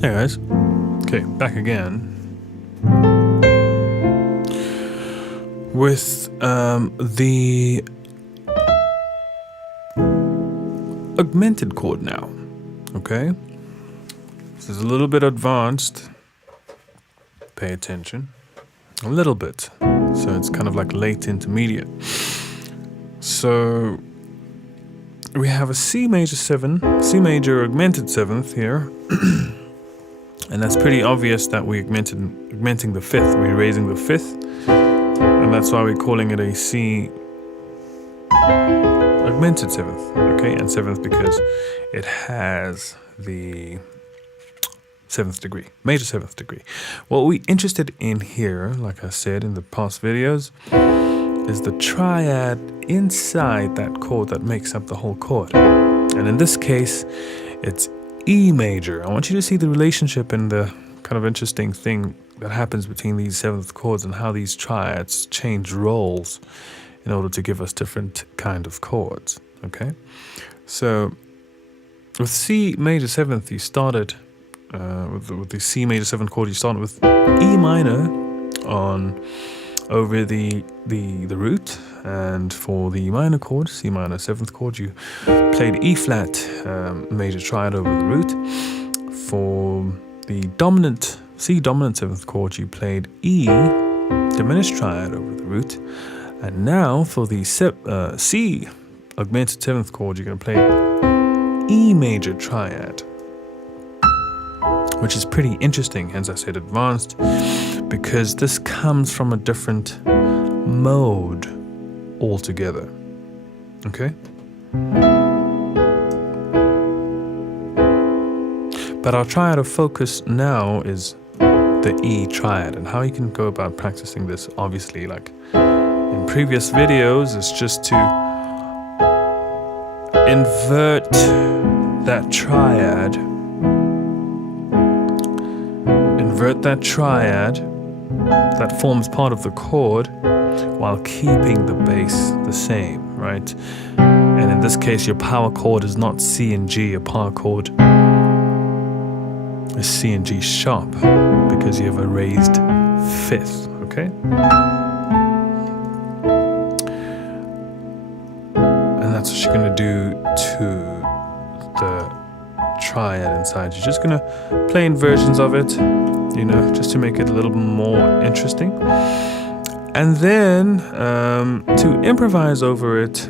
Hey guys, okay, back again with the augmented chord now. Okay, this is a little bit advanced. Pay attention, a little bit. So it's kind of like late intermediate. So we have a C major 7, C major augmented 7th here. And that's pretty obvious that we're augmenting the 5th, we're raising the 5th, and that's why we're calling it a C augmented 7th, okay? And 7th because it has the 7th degree, major 7th degree. What we're interested in here, like I said in the past videos, is the triad inside that chord that makes up the whole chord. And in this case, it's E major. I want you to see the relationship and the kind of interesting thing that happens between these 7th chords and how these triads change roles in order to give us different kind of chords. Okay, so with C major 7th, you started with the C major 7th chord. You started with E minor on over the root, and for the minor chord, C minor 7th chord, you played E flat major triad over the root. For the dominant C dominant 7th chord, you played E diminished triad over the root. And now for the C augmented 7th chord, you're going to play E major triad, which is pretty interesting, hence I said advanced, because this comes from a different mode altogether. Okay? But our triad of focus now is the E triad, and how you can go about practicing this, obviously, like in previous videos, is just to invert that triad. Invert that triad that forms part of the chord while keeping the bass the same, right? And in this case, your power chord is not C and G. Your power chord is C and G sharp because you have a raised 5th, okay? And that's what you're going to do to the triad inside. You're just going to play inversions of it, you know, just to make it a little more interesting. And then to improvise over it,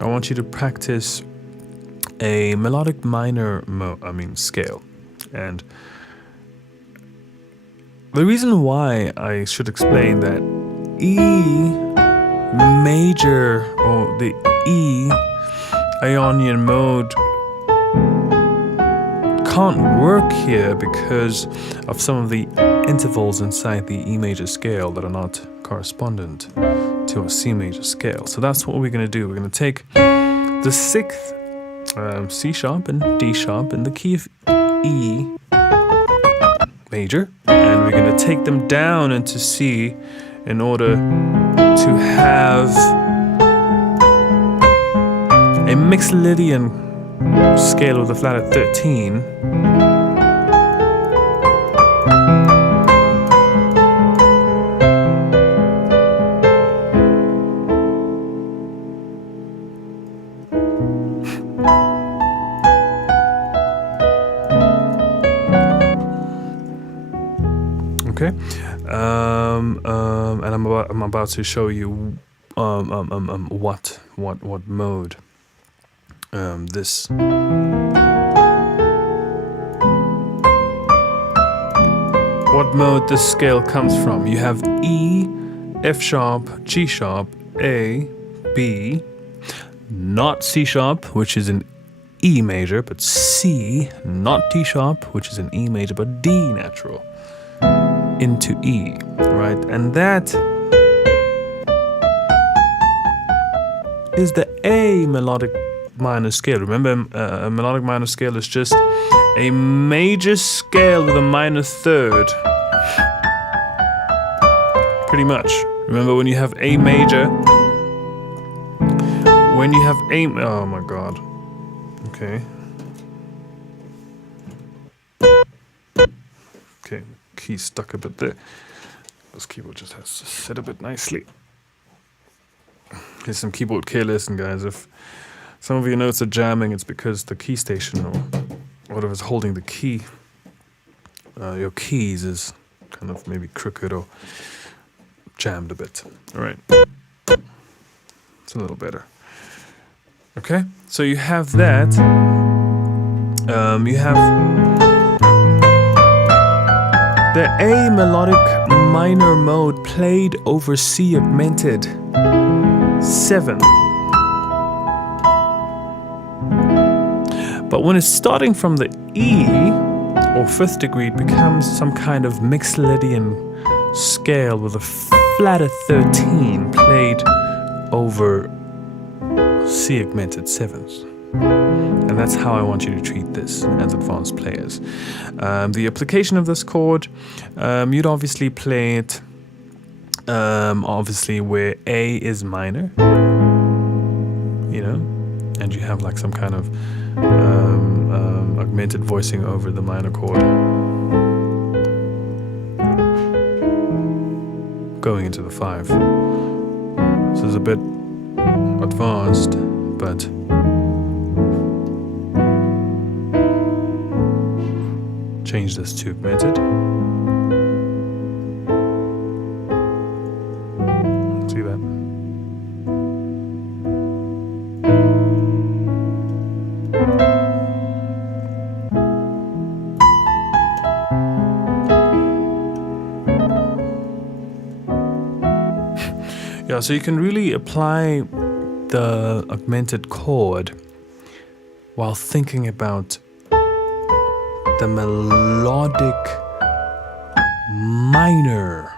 I want you to practice a melodic minor scale. And the reason why I should explain that E major, or the E Ionian mode, can't work here because of some of the intervals inside the E major scale that are not correspondent to our C major scale. So that's what we're going to do. We're going to take the 6th C sharp and D sharp in the key of E major, and we're going to take them down into C in order to have a Mixolydian scale with a flat at 13. Okay, and I'm about to show you what mode this scale comes from. You have E, F sharp, G sharp, A, B, not C sharp, which is an E major, but C, not D sharp, which is an E major, but D natural, into E, right? And that is the A melodic minor scale. Remember, a melodic minor scale is just a major scale with a minor 3rd. Pretty much. Remember, when you have A major, oh my god. Okay. Okay, key stuck a bit there. This keyboard just has to sit a bit nicely. Here's some keyboard care lesson, guys. If some of your notes are jamming, it's because the key station or whatever's holding the key, your keys, is kind of maybe crooked or jammed a bit. All right. It's a little better. Okay, so you have that. You have the A melodic minor mode played over C augmented 7. But when it's starting from the E or 5th degree, it becomes some kind of Mixolydian scale with a flatter 13 played over C augmented 7s. And that's how I want you to treat this as advanced players. The application of this chord, you'd obviously play it obviously where A is minor, you know, and you have like some kind of augmented voicing over the minor chord going into the 5. This is a bit advanced, but change this to augmented. See that? Yeah, so you can really apply the augmented chord while thinking about the melodic minor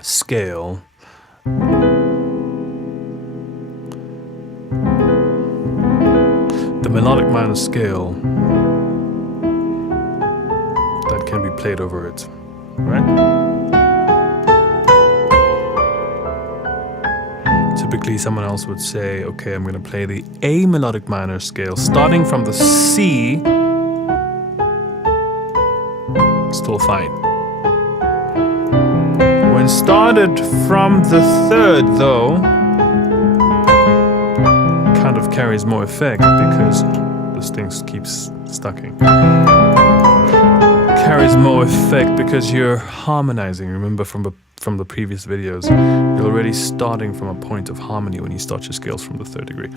scale that can be played over it, right? Typically someone else would say, okay, I'm going to play the A melodic minor scale starting from the C. Still fine. When started from the 3rd, though, kind of carries more effect because this thing keeps stucking. Carries more effect because you're harmonizing. Remember from the previous videos, you're already starting from a point of harmony when you start your scales from the 3rd degree.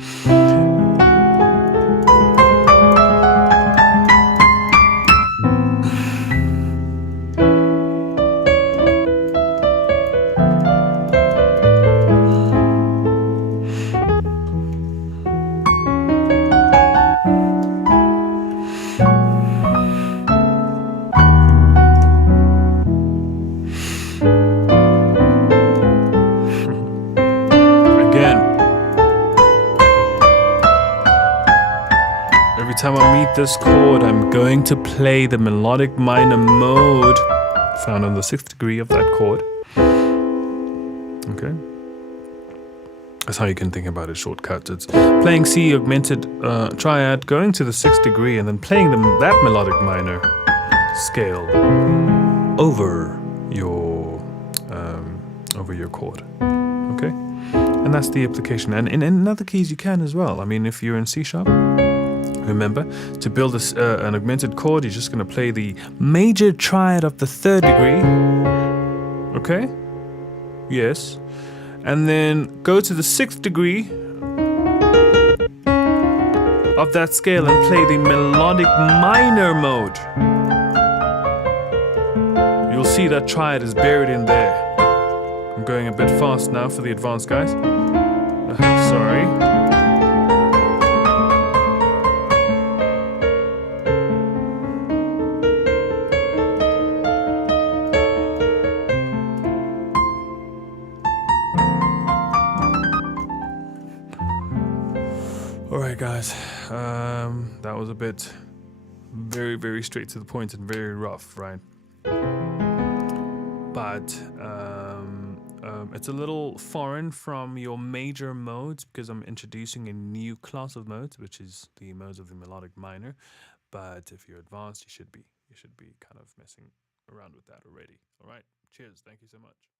Every time I meet this chord, I'm going to play the melodic minor mode found on the 6th degree of that chord. Okay? That's how you can think about it, shortcut. It's playing C augmented triad, going to the 6th degree, and then playing that melodic minor scale over your chord. Okay? And that's the application. And in other keys you can as well. I mean, if you're in C sharp, remember, to build an augmented chord, you're just going to play the major triad of the 3rd degree. Okay? Yes. And then go to the 6th degree of that scale and play the melodic minor mode. You'll see that triad is buried in there. I'm going a bit fast now for the advanced guys. Sorry. Alright guys, that was a bit very, very straight to the point and very rough, right? But it's a little foreign from your major modes because I'm introducing a new class of modes, which is the modes of the melodic minor. But if you're advanced, you should be kind of messing around with that already. All right. Cheers. Thank you so much.